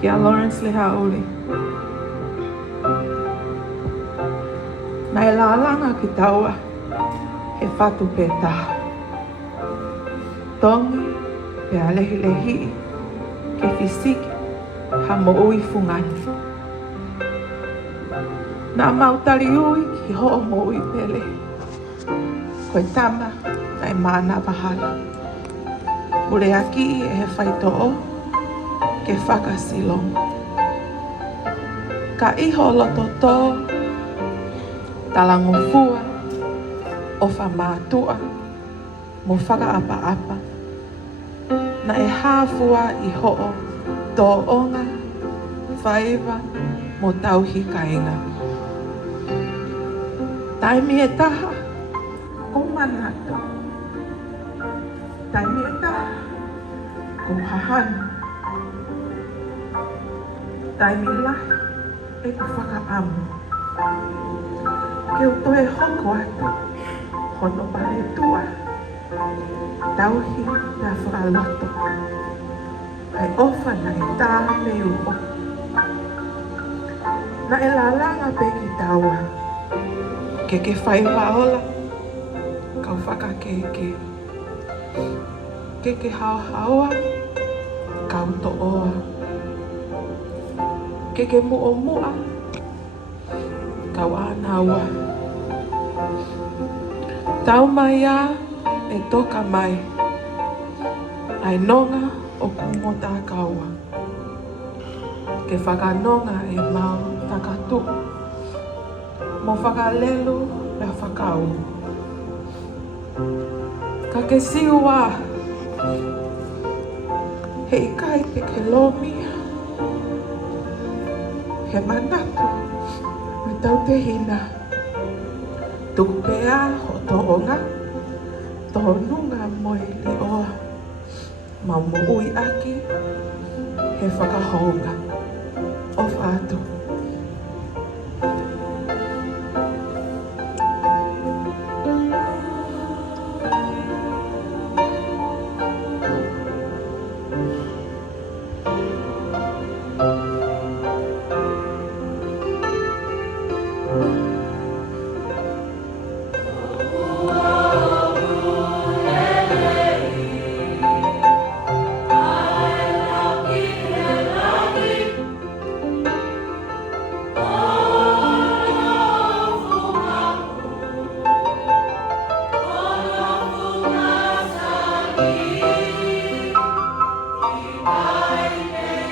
Kia Lawrence le haole. Mai la langa ki taua he whatu pētā. Tongi pe a lehi ke fisiki ha mo ui fungani. Nā mautari ui ki ho mo ui pele. Koe tama nai mana pahala. Ure aki e he whaito'o ke whakasilong. Ka iho loto tō talangofua o whamātua mo whakaapa-apa. Na e hāfua i ho'o tō onga whaiva mo tauhi kainga. Taimi e taha ko manata. Taimi e taha ko hahana. Taimi lahi e ku whakaamu. Ke o toe hoko atu, hono pare tua. Tauhi na whakaloto. Ai ofa na e tā me uho. Na e lalanga pe ki taua. Ke whaiwa ola, kau whakakeke. Ke hao-haoa, kau to'oa. Ke mu'o-mu'a, kau anaua. Tau mai a e toka mai. Ai nonga o kumota kaua. Ke whakanonga e mau takatu. Mo whakalelu me whakau. Ka ke siua. He ikai pe ke lomia. He manatu. Me tau te hina. Tuku pea ho toonga. Toonunga moe li oa. Mau mo ui aki. He whakahonga. O whātu. I